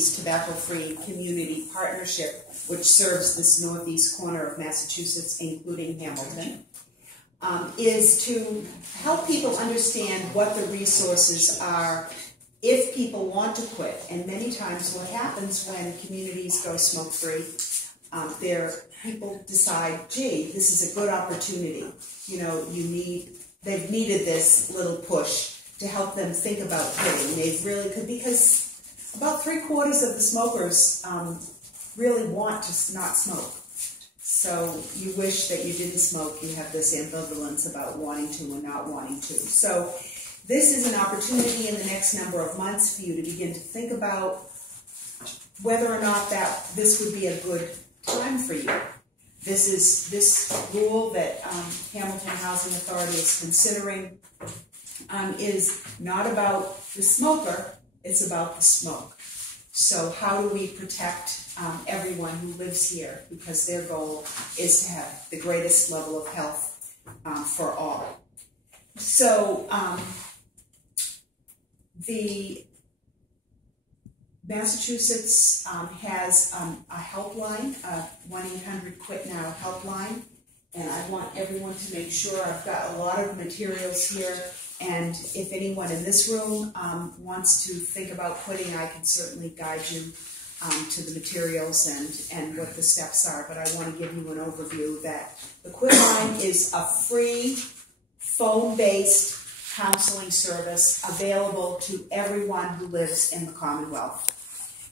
Northeast Tobacco-Free Community Partnership, which serves this northeast corner of Massachusetts, including Hamilton, is to help people understand what the resources are if people want to quit. And many times what happens when communities go smoke-free, people decide, gee, this is a good opportunity. You know, they've needed this little push to help them think about quitting. They've really could, because about 3/4 of the smokers really want to not smoke. So you wish that you didn't smoke. You have this ambivalence about wanting to and not wanting to. So this is an opportunity in the next number of months for you to begin to think about whether or not that this would be a good time for you. This rule that Hamilton Housing Authority is considering is not about the smoker, it's about the smoke. So how do we protect everyone who lives here, because their goal is to have the greatest level of health for all. So the Massachusetts has a helpline, a 1-800-QUIT-NOW helpline, and I want everyone to make sure I've got a lot of materials here, and if anyone in this room wants to think about quitting, I can certainly guide you to the materials and what the steps are, but I want to give you an overview that the Quit Line is a free phone-based counseling service available to everyone who lives in the Commonwealth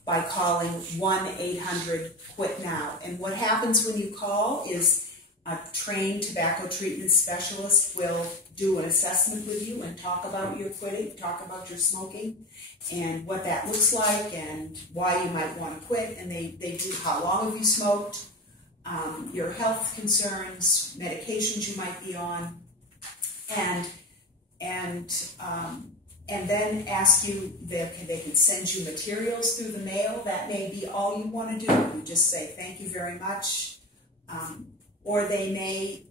by calling 1-800-QUIT-NOW. And what happens when you call is a trained tobacco treatment specialist will do an assessment with you and talk about your quitting, talk about your smoking, and what that looks like and why you might want to quit. And they do how long have you smoked, your health concerns, medications you might be on, and then ask you, they can send you materials through the mail. That may be all you want to do. You just say, thank you very much. Or they may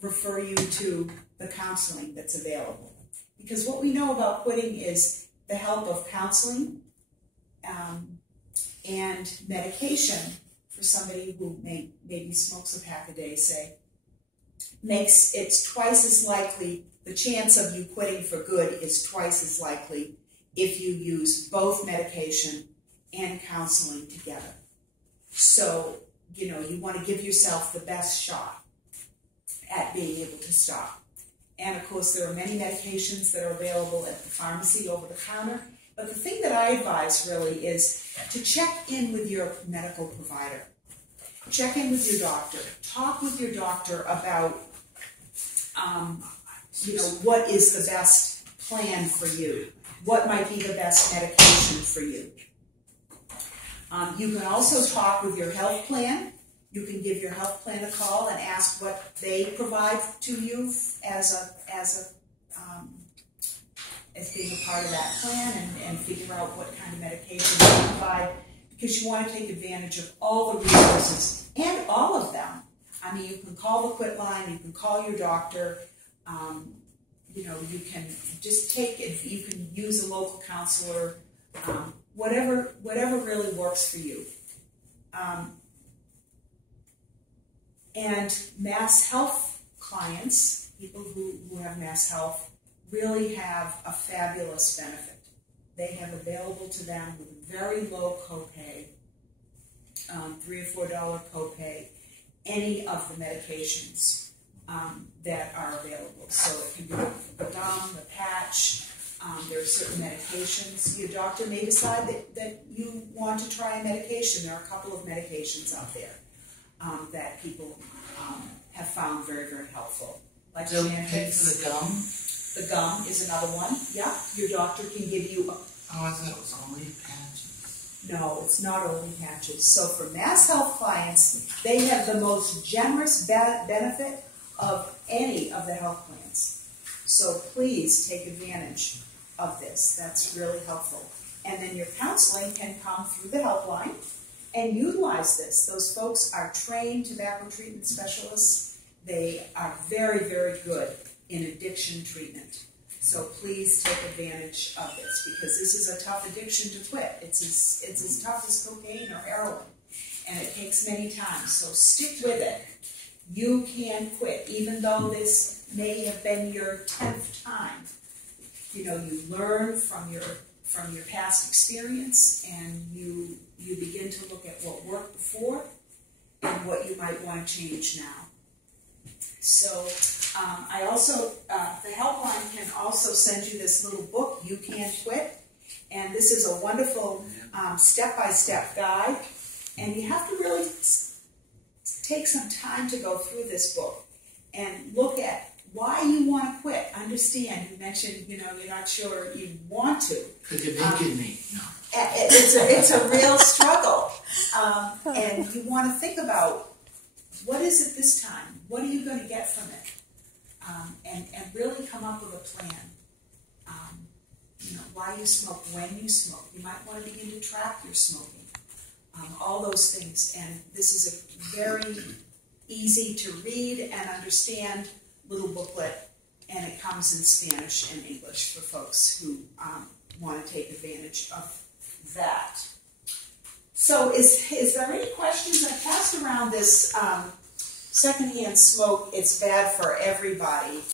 refer you to the counseling that's available. Because what we know about quitting is the help of counseling and medication for somebody who maybe smokes a pack a day, say, it's twice as likely, the chance of you quitting for good is twice as likely if you use both medication and counseling together. So, you know, you want to give yourself the best shot at being able to stop. And of course, there are many medications that are available at the pharmacy over the counter. But the thing that I advise really is to check in with your medical provider. Check in with your doctor. Talk with your doctor about what is the best plan for you? What might be the best medication for you? You can also talk with your health plan. You can give your health plan a call and ask what they provide to you as being a part of that plan, and figure out what kind of medication they provide, because you want to take advantage of all the resources, and all of them. I mean, you can call the Quit Line, you can call your doctor, you can just take it, you can use a local counselor, whatever really works for you. And Mass Health clients, people who have Mass Health, really have a fabulous benefit. They have available to them with a very low copay, $3 or $4 copay, any of the medications that are available. So it can be the gum, the patch. There are certain medications. Your doctor may decide that you want to try a medication. There are a couple of medications out there that people have found very, very helpful. Like They'll pay for the gum? The gum is another one. Yeah, your doctor can give you. Oh, I thought it was only patches. No, it's not only patches. So for Mass Health clients, they have the most generous benefit of any of the health plans. So please take advantage of this. That's really helpful. And then your counseling can come through the helpline and utilize this. Those folks are trained tobacco treatment specialists. They are very, very good in addiction treatment. So please take advantage of this, because this is a tough addiction to quit. It's as tough as cocaine or heroin, and it takes many times. So stick with it. You can quit, even though this may have been your 10th time. You know, you learn from your past experience, and you begin to look at what worked before and what you might want to change now. So I also, the helpline can also send you this little book, You Can Quit, and this is a wonderful step-by-step guide, and you have to really take some time to go through this book and look at why you want to quit. Understand, you mentioned, you know, you're not sure you want to. Because you're making me. No. It's a real struggle. And you want to think about, what is it this time? What are you going to get from it? And really come up with a plan. You know, why you smoke, when you smoke. You might want to begin to track your smoking. All those things. And this is a very easy to read and understand little booklet, and it comes in Spanish and English for folks who want to take advantage of that. So is there any questions? I passed around this secondhand smoke. It's bad for everybody.